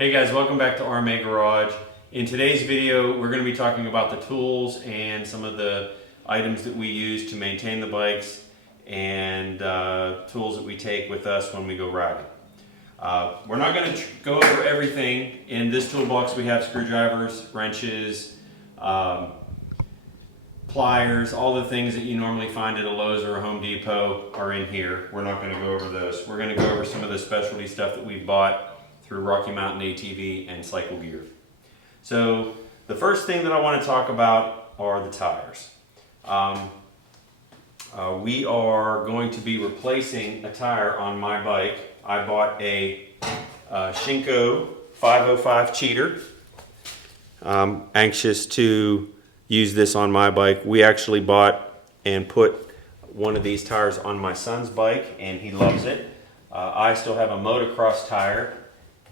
Hey guys, welcome back to RMA Garage. In today's video, we're going to be talking about the tools and some of the items that we use to maintain the bikes and tools that we take with us when we go riding. We're not going to go over everything. In this toolbox we have screwdrivers, wrenches, pliers, all the things that you normally find at a Lowe's or a Home Depot are in here. We're not going to go over those. We're going to go over some of the specialty stuff that we bought through Rocky Mountain ATV and Cycle Gear. So the first thing that I want to talk about are the tires. We are going to be replacing a tire on my bike. I bought a Shinko 505 Cheater. I'm anxious to use this on my bike. We actually bought and put one of these tires on my son's bike and he loves it. I still have a motocross tire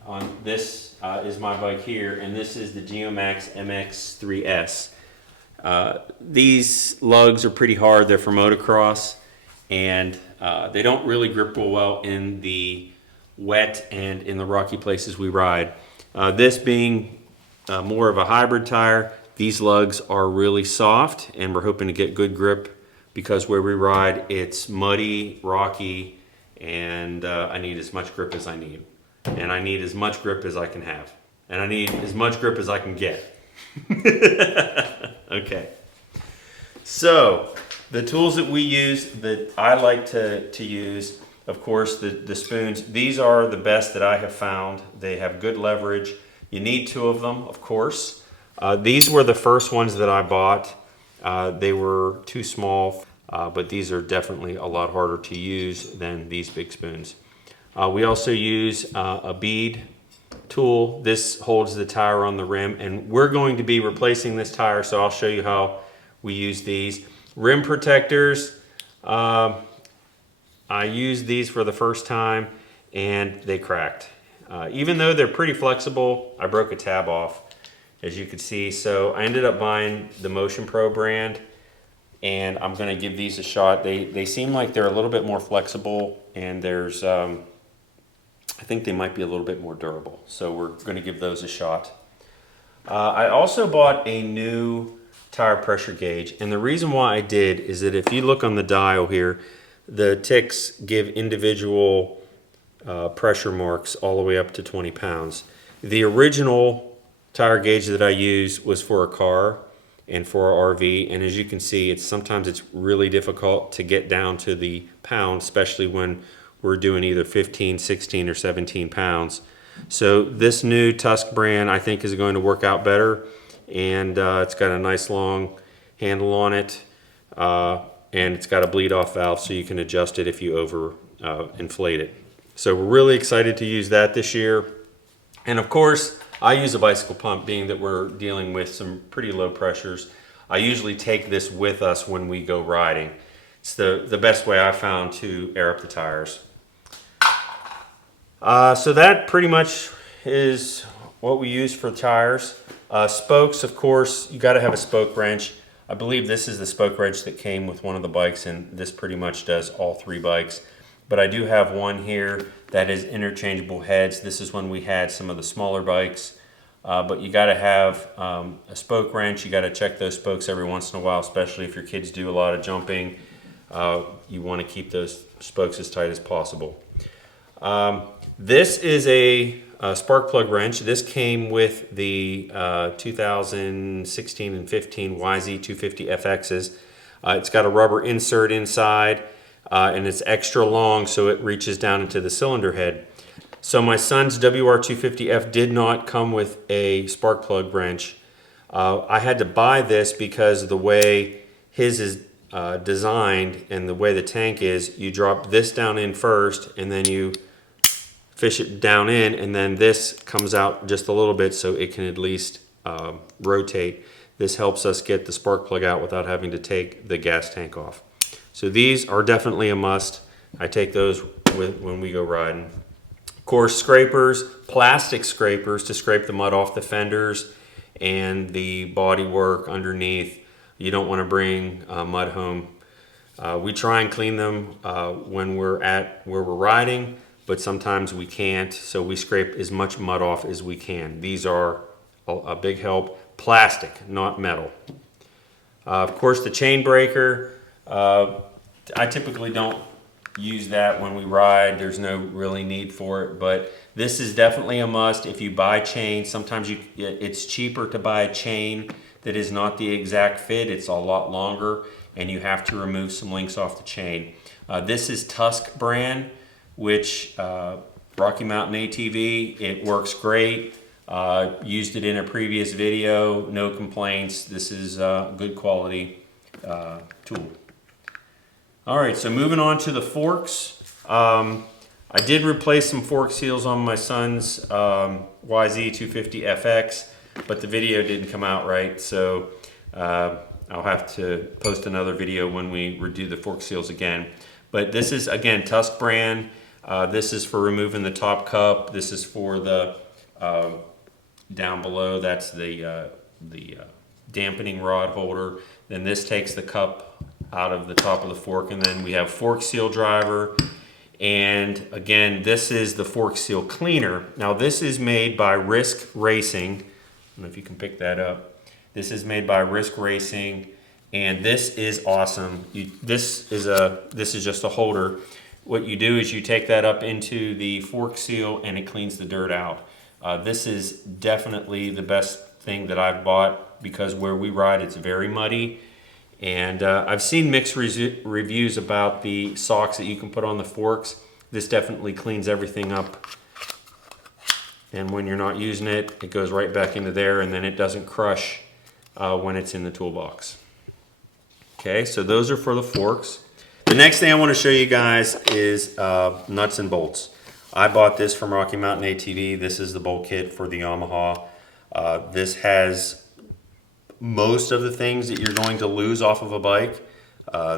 on this is my bike here, and this is the Geomax MX3S. These lugs are pretty hard. They're for motocross, and they don't really grip real well in the wet and in the rocky places we ride. This being more of a hybrid tire, these lugs are really soft, and we're hoping to get good grip because where we ride, it's muddy, rocky, and I need as much grip as I need. And I need as much grip as I can have. And I need as much grip as I can get. Okay. So, the tools that we use, that I like to use, of course, the spoons. These are the best that I have found. They have good leverage. You need two of them, of course. These were the first ones that I bought. They were too small, but these are definitely a lot harder to use than these big spoons. We also use a bead tool. This holds the tire on the rim, and we're going to be replacing this tire, so I'll show you how we use these. Rim protectors, I used these for the first time and they cracked. Even though they're pretty flexible, I broke a tab off, as you can see. So I ended up buying the Motion Pro brand, and I'm going to give these a shot. They seem like they're a little bit more flexible, and there's I think they might be a little bit more durable, so we're going to give those a shot. I also bought a new tire pressure gauge, and the reason why I did is that if you look on the dial here, the ticks give individual pressure marks all the way up to 20 pounds. The original tire gauge that I used was for a car and for our RV, and as you can see, sometimes it's really difficult to get down to the pound, especially when we're doing either 15, 16, or 17 pounds. So this new Tusk brand I think is going to work out better, and it's got a nice long handle on it, and it's got a bleed off valve so you can adjust it if you over inflate it. So we're really excited to use that this year. And of course, I use a bicycle pump, being that we're dealing with some pretty low pressures. I usually take this with us when we go riding. It's the best way I found to air up the tires. So that pretty much is what we use for tires. Spokes, of course, you got to have a spoke wrench. I believe this is the spoke wrench that came with one of the bikes, and this pretty much does all three bikes. But I do have one here that is interchangeable heads. This is when we had some of the smaller bikes. But you got to have a spoke wrench. You got to check those spokes every once in a while, especially if your kids do a lot of jumping. You want to keep those spokes as tight as possible. This is a spark plug wrench. This came with the 2016 and 15 YZ250FXs. It's got a rubber insert inside, and it's extra long, so it reaches down into the cylinder head. So my son's WR250F did not come with a spark plug wrench. I had to buy this because the way his is designed and the way the tank is, you drop this down in first, and then you fish it down in, and then this comes out just a little bit so it can at least rotate. This helps us get the spark plug out without having to take the gas tank off. So these are definitely a must. I take those when we go riding. Of course, scrapers, plastic scrapers to scrape the mud off the fenders and the body work underneath. You don't want to bring mud home. We try and clean them when we're at where we're riding, but sometimes we can't, so we scrape as much mud off as we can. These are a big help. Plastic, not metal. Of course, the chain breaker, I typically don't use that when we ride. There's no really need for it, but this is definitely a must. If you buy chain, sometimes it's cheaper to buy a chain that is not the exact fit. It's a lot longer, and you have to remove some links off the chain. This is Tusk brand, which Rocky Mountain ATV, it works great. Used it in a previous video, no complaints. This is a good quality tool. All right, so moving on to the forks. I did replace some fork seals on my son's YZ250FX, but the video didn't come out right, so I'll have to post another video when we redo the fork seals again. But this is, again, Tusk brand. This is for removing the top cup. This is for the down below, that's the dampening rod holder. Then this takes the cup out of the top of the fork, and then we have fork seal driver. And again, this is the fork seal cleaner. Now this is made by Risk Racing. I don't know if you can pick that up. This is made by Risk Racing, and this is awesome. This is just a holder. What you do is you take that up into the fork seal and it cleans the dirt out. This is definitely the best thing that I've bought, because where we ride it's very muddy, and I've seen mixed reviews about the socks that you can put on the forks. This definitely cleans everything up, and when you're not using it, it goes right back into there, and then it doesn't crush when it's in the toolbox. Okay, so those are for the forks. The next thing I want to show you guys is nuts and bolts. I bought this from Rocky Mountain ATV. This is the bolt kit for the Yamaha. This has most of the things that you're going to lose off of a bike.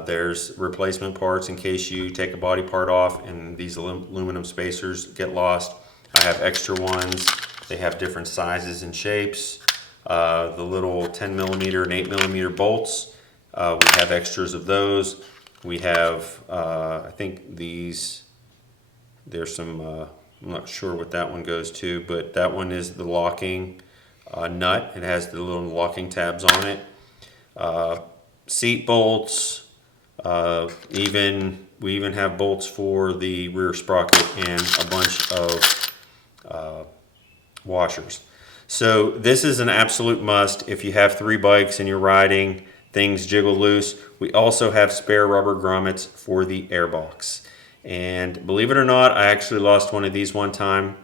There's replacement parts in case you take a body part off and these aluminum spacers get lost. I have extra ones. They have different sizes and shapes. The little 10 millimeter and 8 millimeter bolts, we have extras of those. We have, I think these, there's some, I'm not sure what that one goes to, but that one is the locking nut. It has the little locking tabs on it. Seat bolts, we even have bolts for the rear sprocket and a bunch of washers. So this is an absolute must if you have 3 bikes and you're riding, things jiggle loose. We also have spare rubber grommets for the airbox. And believe it or not, I actually lost one of these one time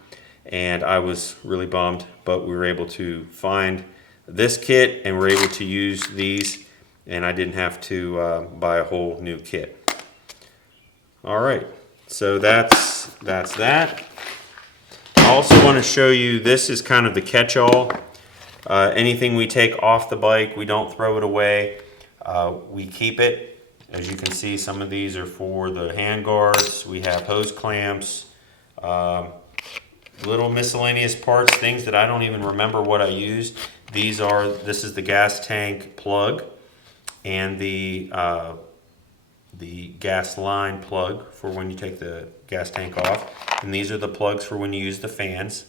and I was really bummed, but we were able to find this kit and we're able to use these, and I didn't have to buy a whole new kit. All right, so that's that. I also want to show you, this is kind of the catch-all. Anything we take off the bike, we don't throw it away. We keep it. As you can see, some of these are for the hand guards. We have hose clamps, little miscellaneous parts, things that I don't even remember what I used. This is the gas tank plug and the gas line plug for when you take the gas tank off. And these are the plugs for when you use the fans.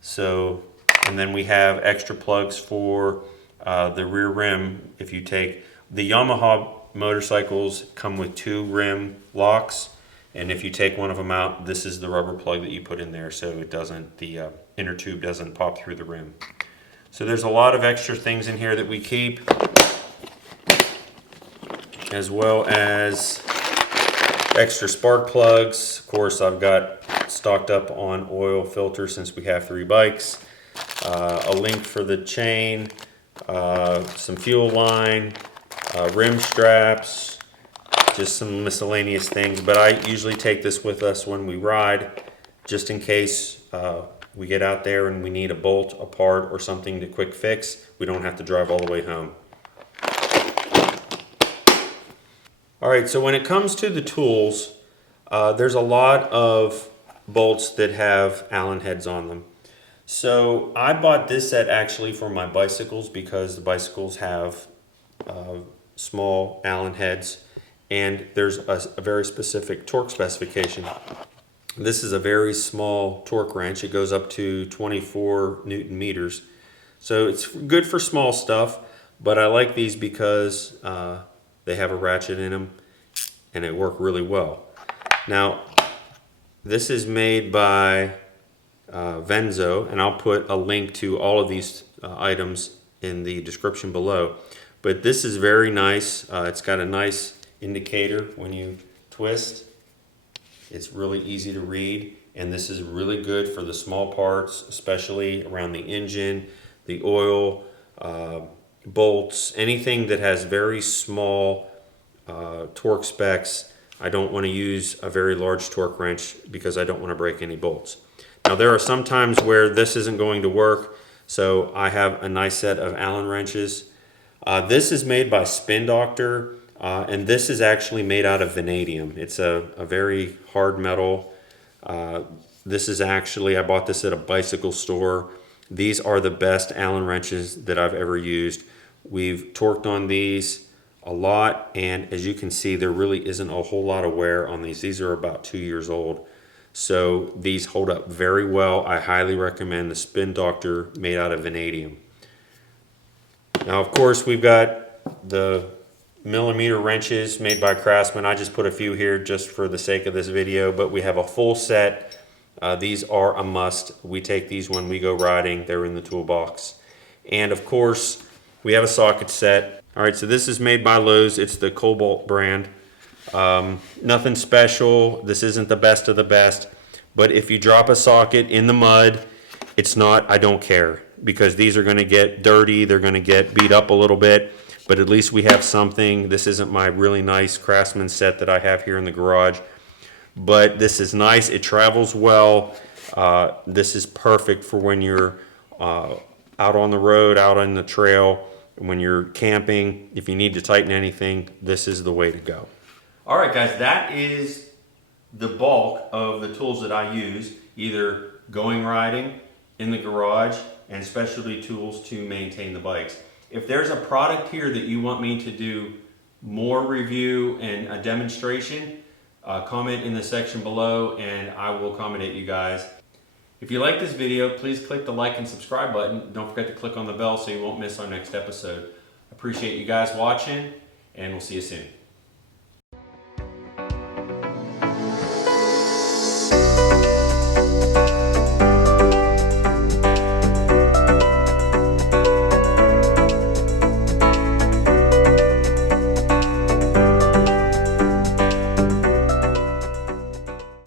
So, and then we have extra plugs for the rear rim. If you take the Yamaha motorcycles, come with 2 rim locks, and if you take one of them out, this is the rubber plug that you put in there so it doesn't, the inner tube doesn't pop through the rim. So there's a lot of extra things in here that we keep, as well as extra spark plugs. Of course, I've got stocked up on oil filters since we have 3 bikes, a link for the chain, some fuel line, rim straps, just some miscellaneous things. But I usually take this with us when we ride, just in case we get out there and we need a bolt, a part, or something to quick fix. We don't have to drive all the way home. All right, so when it comes to the tools, there's a lot of bolts that have Allen heads on them. So I bought this set actually for my bicycles because the bicycles have small Allen heads, and there's a very specific torque specification This is a very small torque wrench. It goes up to 24 Newton meters. So it's good for small stuff, but I like these because they have a ratchet in them and it work really well. Now, this is made by Venzo, and I'll put a link to all of these items in the description below. But this is very nice. It's got a nice indicator when you twist. It's really easy to read, and this is really good for the small parts, especially around the engine, the oil, bolts, anything that has very small torque specs. I don't want to use a very large torque wrench because I don't want to break any bolts. Now there are some times where this isn't going to work, so I have a nice set of Allen wrenches. This is made by Spin Doctor, and this is actually made out of vanadium. It's a very hard metal. This is actually, I bought this at a bicycle store. These are the best Allen wrenches that I've ever used. We've torqued on these a lot, and as you can see, there really isn't a whole lot of wear on these. These are about 2 years old. So these hold up very well. I highly recommend the Spin Doctor made out of vanadium. Now, of course, we've got the millimeter wrenches made by Craftsman. I just put a few here just for the sake of this video, but we have a full set. These are a must. We take these when we go riding. They're in the toolbox. And of course, we have a socket set. All right, so this is made by Lowe's. It's the Cobalt brand. Nothing special. This isn't the best of the best. But if you drop a socket in the mud, it's not, I don't care. Because these are going to get dirty. They're going to get beat up a little bit. But at least we have something. This isn't my really nice Craftsman set that I have here in the garage. But this is nice. It travels well. This is perfect for when you're out on the road, out on the trail, when you're camping. If you need to tighten anything, this is the way to go. All right, guys, that is the bulk of the tools that I use, either going riding, in the garage, and specialty tools to maintain the bikes. If there's a product here that you want me to do more review and a demonstration, comment in the section below and I will accommodate you guys. If you like this video, please click the like and subscribe button. Don't forget to click on the bell so you won't miss our next episode. Appreciate you guys watching, and we'll see you soon.